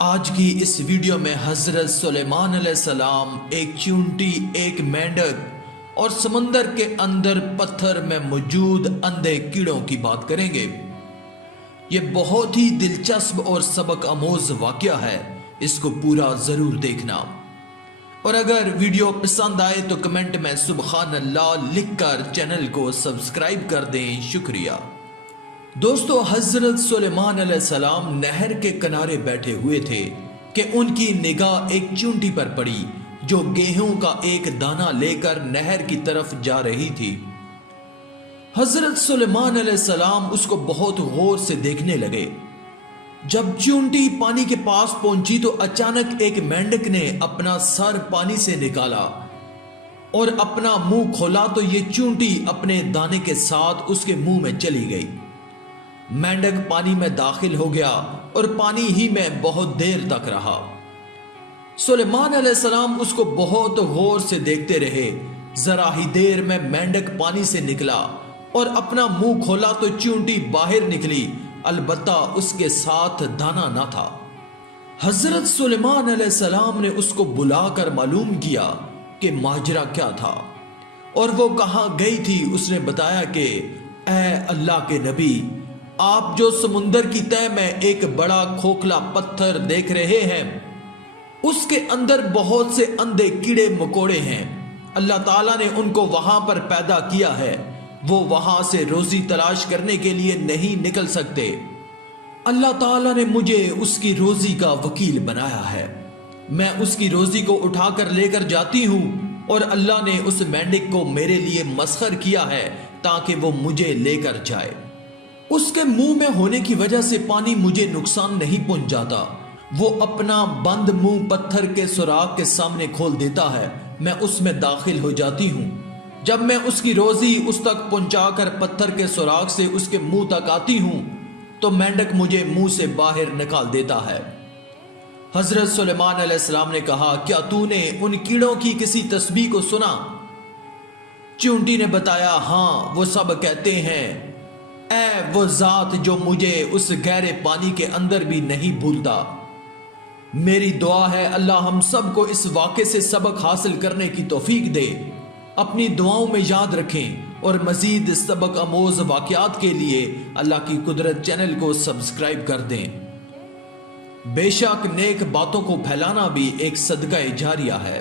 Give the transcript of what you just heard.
آج کی اس ویڈیو میں حضرت سلیمان علیہ السلام ایک چیونٹی، ایک مینڈک اور سمندر کے اندر پتھر میں موجود اندھے کیڑوں کی بات کریں گے۔ یہ بہت ہی دلچسپ اور سبق آموز واقعہ ہے، اس کو پورا ضرور دیکھنا، اور اگر ویڈیو پسند آئے تو کمنٹ میں سبحان اللہ لکھ کر چینل کو سبسکرائب کر دیں، شکریہ۔ دوستو، حضرت سلیمان علیہ السلام نہر کے کنارے بیٹھے ہوئے تھے کہ ان کی نگاہ ایک چیونٹی پر پڑی جو گیہوں کا ایک دانہ لے کر نہر کی طرف جا رہی تھی۔ حضرت سلیمان علیہ السلام اس کو بہت غور سے دیکھنے لگے۔ جب چیونٹی پانی کے پاس پہنچی تو اچانک ایک مینڈک نے اپنا سر پانی سے نکالا اور اپنا منہ کھولا تو یہ چیونٹی اپنے دانے کے ساتھ اس کے منہ میں چلی گئی۔ مینڈک پانی میں داخل ہو گیا اور پانی ہی میں بہت دیر تک رہا۔ سلیمان علیہ السلام اس کو بہت غور سے دیکھتے رہے۔ ذرا ہی دیر میں مینڈک پانی سے نکلا اور اپنا منہ کھولا تو چیونٹی باہر نکلی، البتہ اس کے ساتھ دانا نہ تھا۔ حضرت سلیمان علیہ السلام نے اس کو بلا کر معلوم کیا کہ ماجرا کیا تھا اور وہ کہاں گئی تھی۔ اس نے بتایا کہ اے اللہ کے نبی، آپ جو سمندر کی تہہ میں ایک بڑا کھوکھلا پتھر دیکھ رہے ہیں، اس کے اندر بہت سے اندھے کیڑے مکوڑے ہیں۔ اللہ تعالیٰ نے ان کو وہاں پر پیدا کیا ہے، وہ وہاں سے روزی تلاش کرنے کے لیے نہیں نکل سکتے۔ اللہ تعالیٰ نے مجھے اس کی روزی کا وکیل بنایا ہے، میں اس کی روزی کو اٹھا کر لے کر جاتی ہوں، اور اللہ نے اس مینڈک کو میرے لیے مسخر کیا ہے تاکہ وہ مجھے لے کر جائے۔ اس کے منہ میں ہونے کی وجہ سے پانی مجھے نقصان نہیں پہنچاتا، وہ اپنا بند منہ پتھر کے سوراخ کے سامنے کھول دیتا ہے، میں اس میں داخل ہو جاتی ہوں۔ جب میں اس کی روزی اس تک پہنچا کر پتھر کے سوراخ سے اس کے منہ تک آتی ہوں تو مینڈک مجھے منہ سے باہر نکال دیتا ہے۔ حضرت سلیمان علیہ السلام نے کہا، کیا تو نے ان کیڑوں کی کسی تسبیح کو سنا؟ چیونٹی نے بتایا، ہاں، وہ سب کہتے ہیں، اے وہ ذات جو مجھے اس گہرے پانی کے اندر بھی نہیں بھولتا۔ میری دعا ہے اللہ ہم سب کو اس واقعے سے سبق حاصل کرنے کی توفیق دے۔ اپنی دعاؤں میں یاد رکھیں اور مزید سبق آموز واقعات کے لیے اللہ کی قدرت چینل کو سبسکرائب کر دیں۔ بے شک نیک باتوں کو پھیلانا بھی ایک صدقہ جاریہ ہے۔